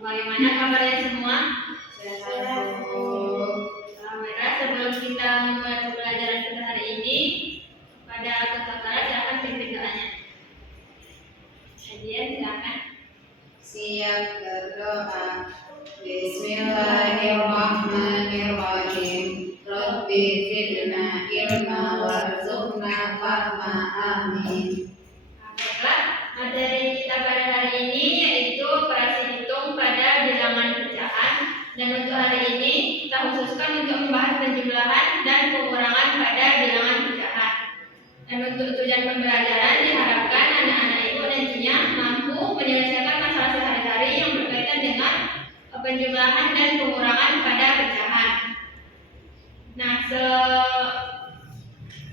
Bagaimana kabarnya semua? Sehat. Alhamdulillah. Sebelum kita memulai pembelajaran kita hari ini, pada anggota kelas silakan pimpin doanya. Kemudian silakan. Siap berdoa. Bismillahirrahmanirrahim. Rabbi zidna ilma warzuqna fahma. Amin. Baiklah, materi kita pada hari ini yaitu operasi hitung pada bilangan pecahan, dan untuk hari ini kita khususkan untuk membahas penjumlahan dan pengurangan pada bilangan pecahan. Dan untuk tujuan pembelajaran diharapkan anak-anak ibu nantinya mampu menyelesaikan masalah sehari-hari yang berkaitan dengan penjumlahan dan pengurangan pada pecahan. Nah,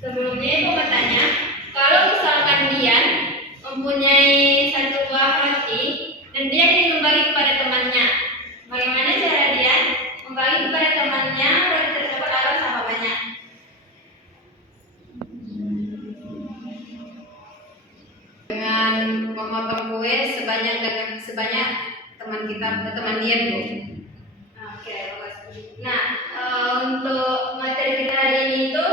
sebelumnya ibu bertanya, kalau misalkan Dian mempunyai satu buah roti dan dia ingin membagi kepada temannya, bagaimana cara Dian membagi kepada temannya roti tersebut atau sahabatnya? Dengan memotong kue sebanyak teman Dian, Bu. Oke, bagus. Nah, untuk materi kita hari ini itu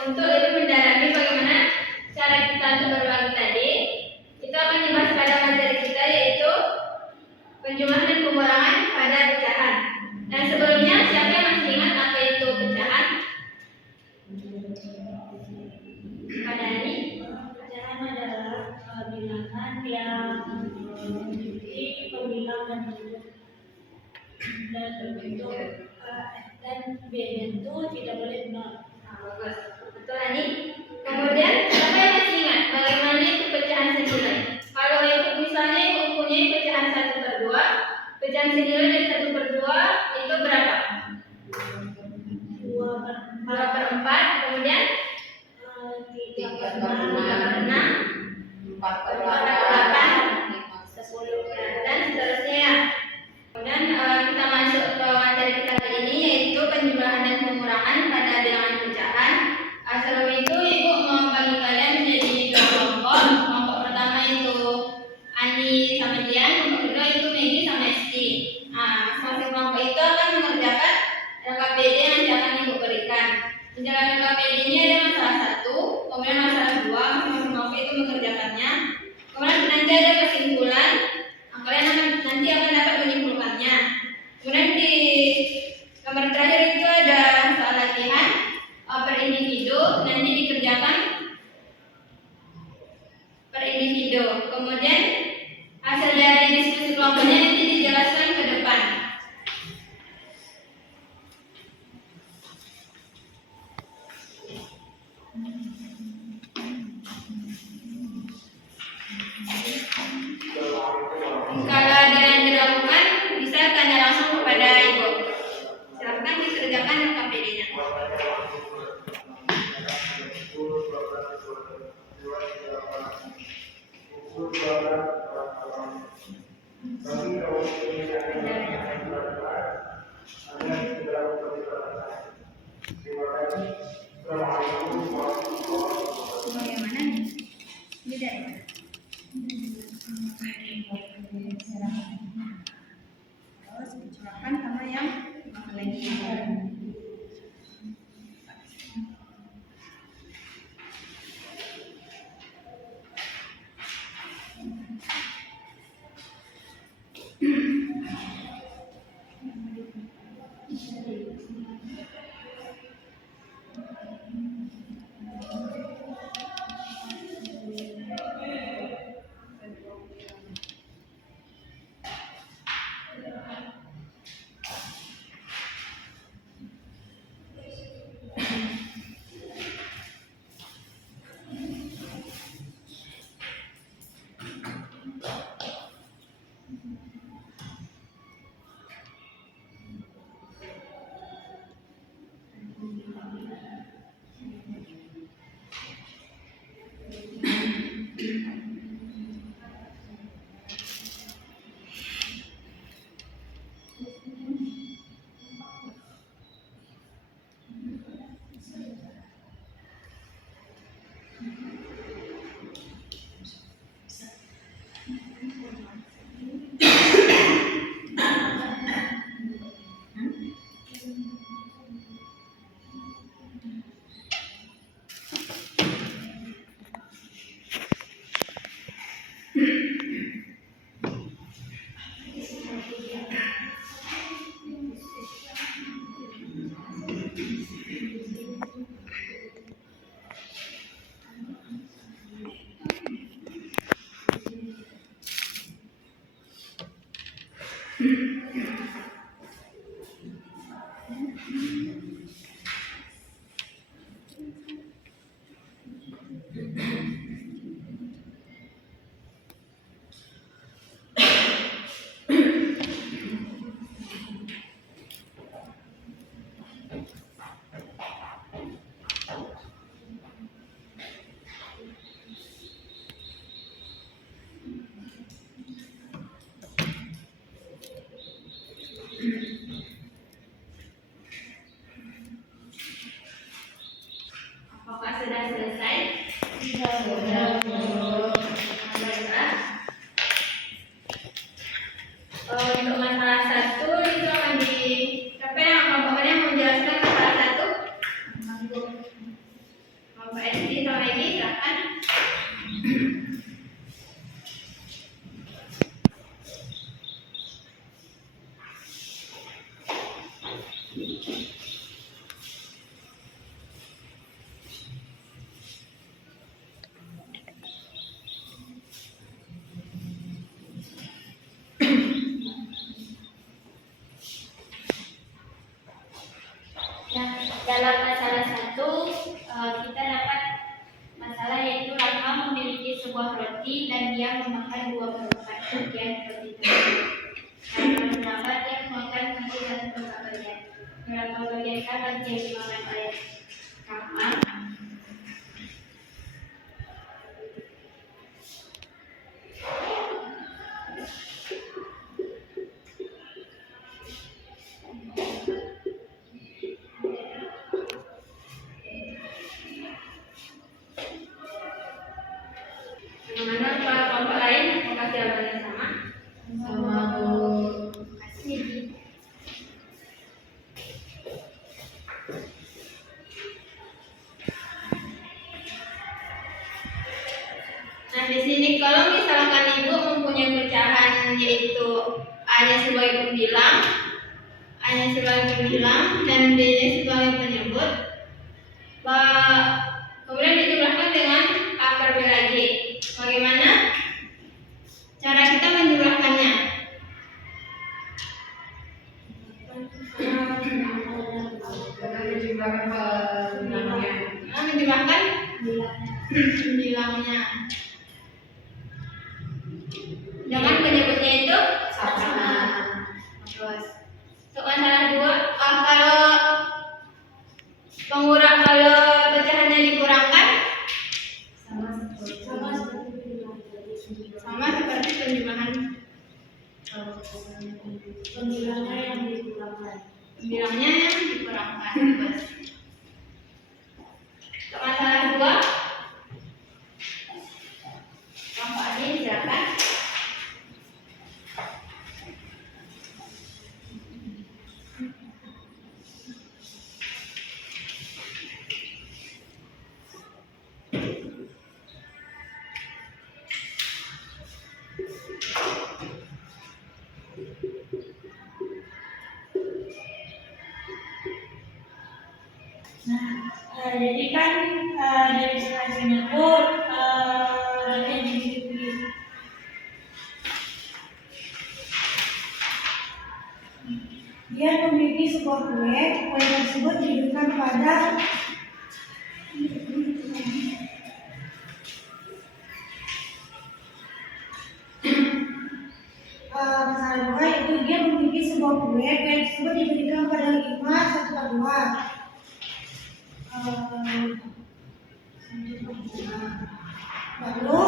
untuk lebih mendalami bagaimana cara kita untuk berbagi tadi, itu akan dibahas pada materi kita yaitu penjumlahan dan pengurangan pada pecahan. Dan sebelumnya siapa yang masih ingat apa itu pecahan? Pada ini, Pecahan adalah bilangan yang memiliki pembilang dan bentuk dan B-nya itu tidak boleh nol. bagus. Betul ini. Kemudian siapa yang masih ingat bagaimana itu pecahan senilai? Kalau itu misalnya ibu mempunyai pecahan 1/2, pecahan senilai dari 1/2 itu berapa? 2/4. Kemudian 3/6, 4/8, 10, dan seterusnya. Kemudian kita masuk ke materi kita kali ini yaitu penjumlahan dan pengurangan pada bilangan pecahan. Sebelum itu ibu membagi kalian menjadi dua kelompok. Kelompok pertama itu Ani sama Dian, kelompok kedua itu Megi sama Esti. Masing-masing kelompok itu akan mengerjakan LKPD yang nanti akan ibu berikan. Menjalankan LKPD ini ada masalah 1, kemudian masalah 2, masing-masing kelompok itu mengerjakannya. Kemudian nanti ada kesimpulan. Kalian nanti akan dapat menyimpulkannya. Kemudian di gambar terakhir itu ada soal latihan per individu, nanti dikerjakan per individu. Kemudian hasil dari diskusi kelompoknya nanti dijelaskan ke depan. Kalau ada yang diragukan, bisa tanya langsung kepada ibu. Silakan dikerjakan LKPD-nya. Bagaimana nih? Beda ya? Terus kecelakaan sama yang lagi. Apakah sudah selesai? Sudah. Baiklah. Untuk masalah satu itu akan siapa yang pokoknya mau menjelaskan masalah satu? Bapak Esti sama Egi, silakan. Nah, dalam masalah satu kita dapat masalah yaitu Rahma memiliki sebuah roti dan dia memakan 2/4 bagian roti tersebut. Karena terdapat dia memakan hanya 1/4 bagian. Berapa bagian kanan yang dimakan oleh Rahma? Bagaimana para kelompok lain? Apakah jawabannya sama? Sama Bu. Kasih. Nah, di sini kalau misalkan ibu mempunyai pecahan yaitu A-nya sebagai pembilang, A-nya sebagai pembilang, dan B-nya sebagai penyebut, kemudian dijumlahkan dengan A per B lagi. Bagaimana cara kita menjumlahkannya? Dengan menjumlahkan pembilangnya. Menjumlahkan pembilangnya dengan penyebutnya itu Sama. terus. Untuk masalah dua, kalau kalau pecahannya dikurangkan sama seperti penjumlahan Pembilangnya yang dikurangkan. pembilangnya yang dikurangkan. Terus. Untuk masalah dua, Bapak Adi silakan. Jadi kan dari hasilnya itu ada di sini. Dia memiliki sebuah kue tersebut diberikan pada masalah dua itu dia memiliki sebuah kue tersebut diberikan pada 5 1 per 2. Lalu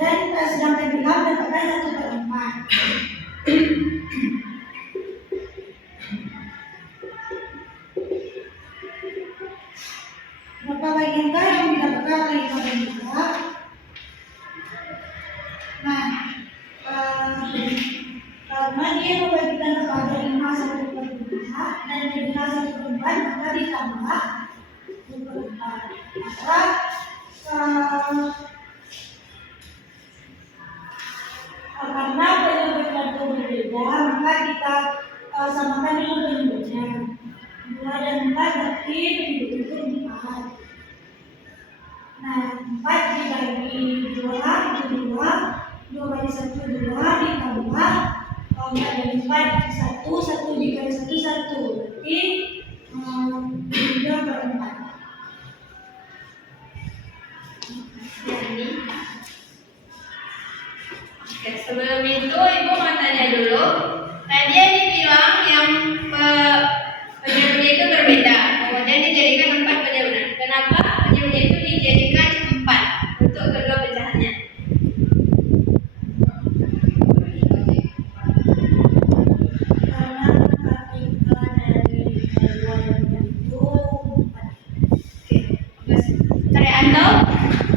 dan sedangkan bilang dapatkan 1 per 4. Berapa bagainkah yang didapatkan oleh 5 dan 2? Nah, karena dia membagikan kepada 5 1 per 2 dan jadilah 1 per 4, maka ditambah 2 per 4. Maka karena penyebutnya itu berbeda, maka kita samakan dengan penyebutnya. 2 dan 4 berarti penyebutnya itu 4. Nah, 4 dibagi 2 itu 2 bagi 1 2 ditambah 4 dan 4 1 1 dikali 1 1 berarti 3/4. Jadi, oke, sebelum itu Ibu mau tanya dulu. Tadi yang dibilang yang penjauhnya itu berbeda, kemudian dijadikan 4 penjauhan. Kenapa penjauhnya itu dijadikan 4 untuk kedua pecahannya? Karena ketika dari 2 dan 4 itu 4. Terus cari atau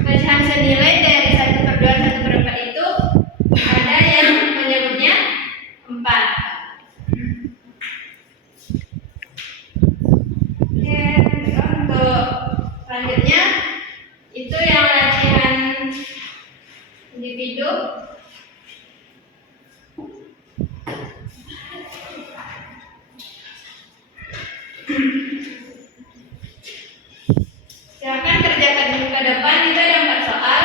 pecahan senilai dari 1/2 1/4 itu ada yang menyebutnya 4. Oke, untuk selanjutnya itu yang latihan individu. Silakan kerjakan ke depan, itu ada 4 soal.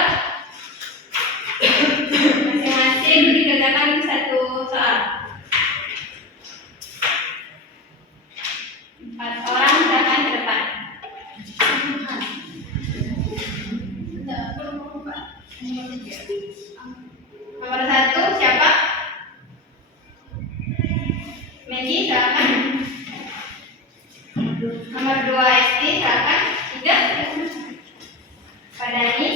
Masing-masing dikerjakan 1 soal. 4 orang silakan ke depan. Nomor 1 siapa? Maggie, silakan. Nomor 2 Esti, silakan. 3 Pak Dani.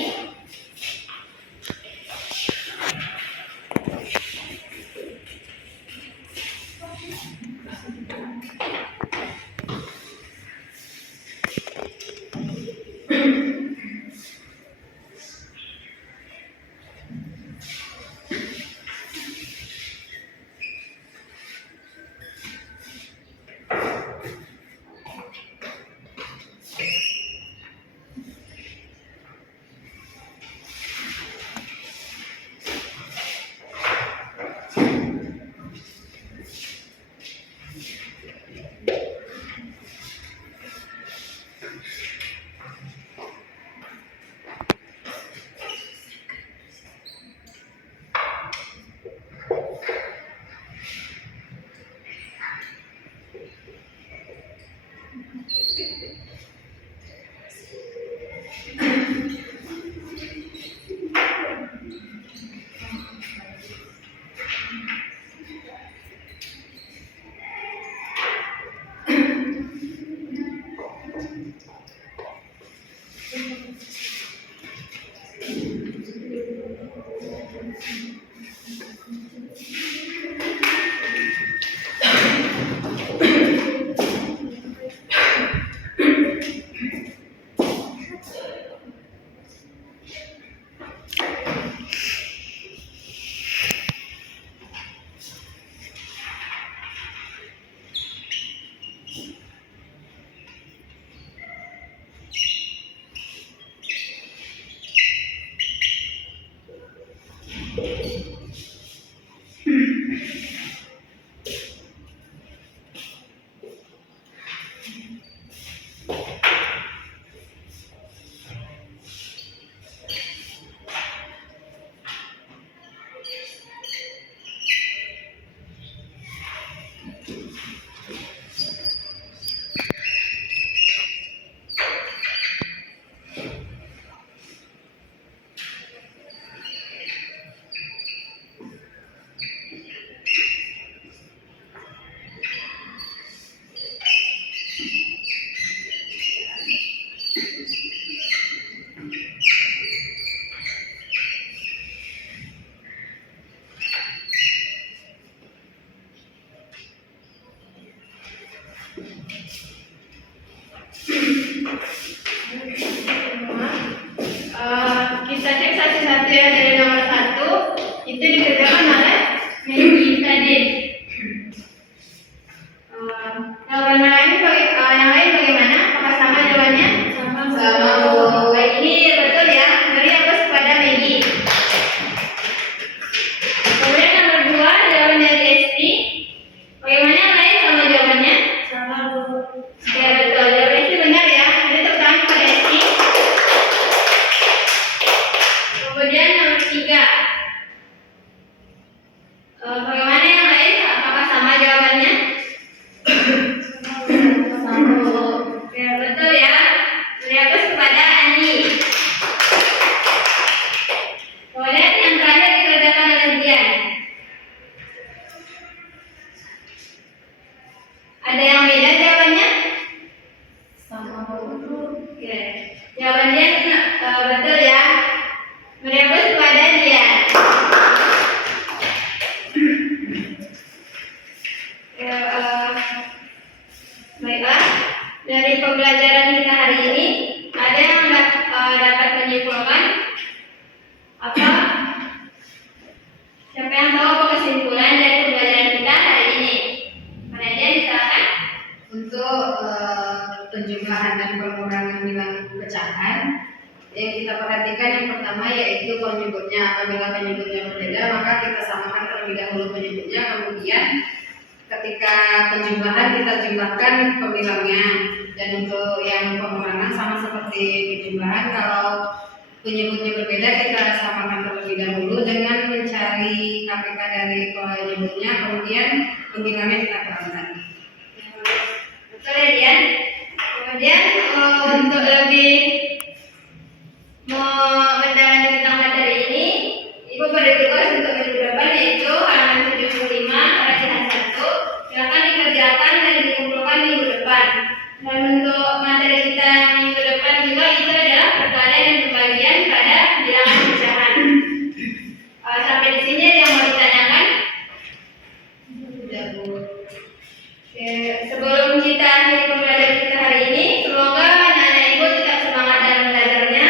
Kita cek satu-satu ya, dari nomor 1 itu dikerjakan oleh Maggie tadi. Jawaban yang lain bagaimana? Apakah sama jawabannya? Sama. Baik, ini betul ya. Beri aplaus kepada Maggie. Kemudian nomor 2 jawaban dari Esti. Bagaimana yang lain sama jawabannya? Sama Bu. Ya betul, jawaban Esti benar ya. Ada tepuk tangan kepada Esti. Kemudian nomor 3 Siapa yang tahu apa kesimpulan dari pembelajaran kita hari ini? Nadia, silakan. Untuk penjumlahan dan pengurangan bilangan pecahan, yang kita perhatikan yang pertama yaitu penyebutnya. Apabila penyebutnya berbeda, maka kita samakan terlebih dahulu penyebutnya, kemudian ketika penjumlahan kita jumlahkan pembilangnya. Dan untuk yang pengurangan sama seperti penjumlahan, kalau penyebutnya berbeda kita samakan terlebih dahulu dengan mencari KPK dari penyebutnya, kemudian pembilangnya kita kurangkan. Betul ya, Dian? Kemudian untuk lebih mendalami tentang materi ini, Ibu beri tugas untuk minggu depan yaitu halaman 75 recitan 1. Silakan dikerjakan dan dikumpulkan minggu depan. Dan untuk materi kita minggu depan juga itu adalah perkalian dan pembagian pada bilangan pecahan. Sampai di sini ada yang mau ditanyakan? Sudah, Bu. Oke, sebelum kita akhiri pembelajaran kita hari ini, semoga anak-anak Ibu tetap semangat dalam belajarnya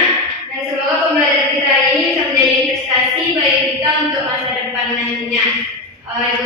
dan semoga pembelajaran kita hari ini bisa menjadi investasi bagi kita untuk masa depan nantinya. Ibu